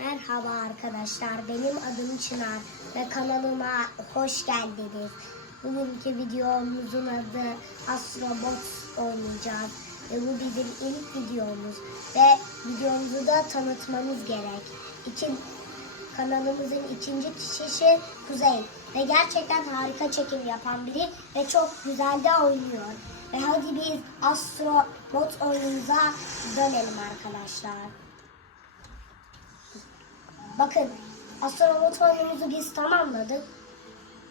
Merhaba arkadaşlar, benim adım Çınar ve kanalıma hoş geldiniz. Bugünkü videomuzun adı Astrobot oynayacağız. Ve bu bizim ilk videomuz ve videomuzu da tanıtmamız gerek. İki, kanalımızın ikinci kişisi Kuzey ve gerçekten harika çekim yapan biri ve çok güzel de oynuyor. Ve hadi biz Astrobot oyunumuza dönelim arkadaşlar. Bakın astronot oyunumuzu biz tamamladık.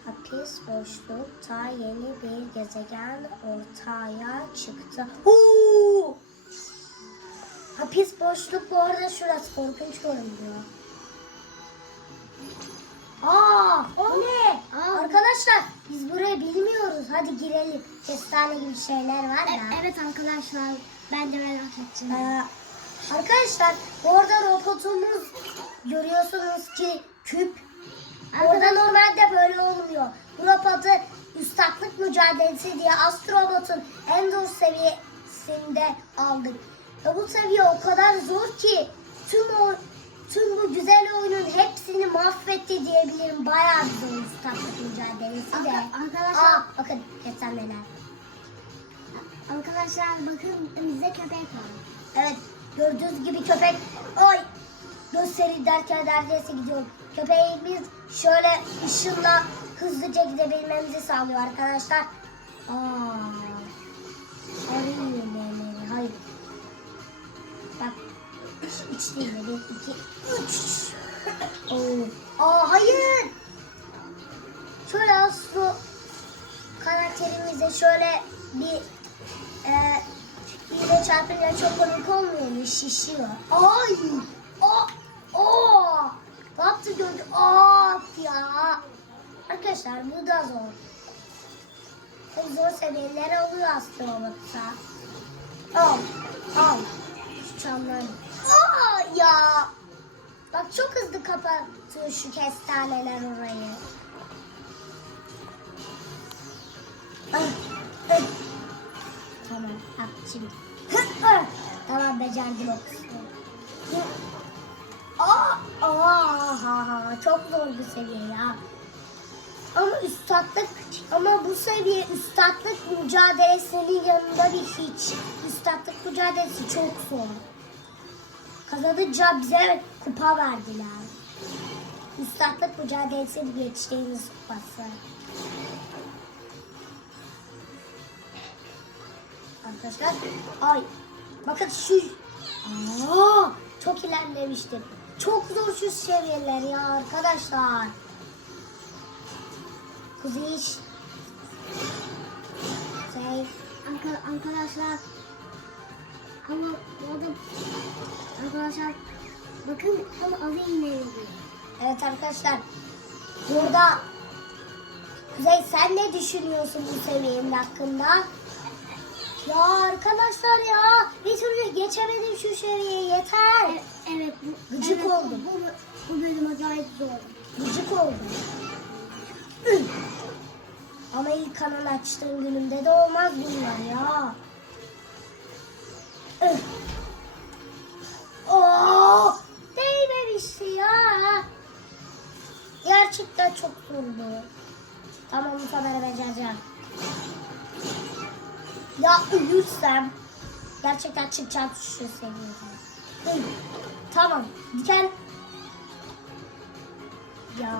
Hapis boşlukta yeni bir gezegen ortaya çıktı. Huu! Hapis boşluk bu arada şurası korkunç görünüyor. Aa, o ne? Arkadaşlar biz burayı bilmiyoruz. Hadi girelim. Kestane gibi şeyler var da. Evet arkadaşlar ben de merak ettim. Ee, arkadaşlar orada robotumuz görüyorsunuz ki küp. Orada normalde böyle olmuyor. Bu robotu üstadlık mücadelesi diye Astrobot'un en zor seviyesinde aldık. Ve bu seviye o kadar zor ki tüm o tüm bu güzel oyunun hepsini mahvetti diyebilirim. Bayağı bir zor üstadlık mücadelesi de. Arka- arkadaşlar- Aa, bakın kesenmeler. Arkadaşlar bakın bizde köpek var. Evet gördüğünüz gibi köpek oy gösteri derken neredeyse gidiyor. Köpeğimiz şöyle ışınla hızlıca gidebilmemizi sağlıyor arkadaşlar. Aa, yemeğini. Hayır. Bak üç, değil de bir, iki, üç. Aa, hayır. Şöyle Aslı karakterimize şöyle bir çarpınca çok komik olmuyor mu? Şişiyor. Ay! O! O! Ne yaptı gördü? Aa ya! Arkadaşlar bu da zor. Çok zor seviyeler oluyor astrologta. Al, al. Şu çamları. Aa ya! Bak çok hızlı kapatıyor şu kestaneler orayı. Ah, ah. Tamam, bak şimdi. Tamam becerdim o kısmı. Aa, aa, çok zor bir seviye ya. Ama üstatlık, ama bu seviye üstatlık mücadelesinin yanında bir hiç. Üstatlık mücadelesi çok zor. Kazanınca bize kupa verdiler. Üstatlık mücadelesini geçtiğimiz kupası. Arkadaşlar, ay bakın şu, aa, çok ilerlemiştim. Çok zor şu seviyeler ya arkadaşlar. Kuzey iş. Şey, Arka- arkadaşlar ama orada arkadaşlar bakın tam adı iğneydi. evet arkadaşlar. Burada Kuzey sen ne düşünüyorsun bu seviyenin hakkında? Ya arkadaşlar ya bir türlü geçemedim şu seviyeyi yeter. E- Evet bu, Gıcık evet, oldum. Bu, bu, bu bölüm acayip zor. Gıcık oldum. Ama ilk kanal açtığım günümde de olmaz bunlar ya. Oo, değmemişti ya. Gerçekten çok zordu. Tamam bu sefer becereceğim. Ya ölürsem gerçekten çıkacağım şu seviyeden. Tamam. Diken ya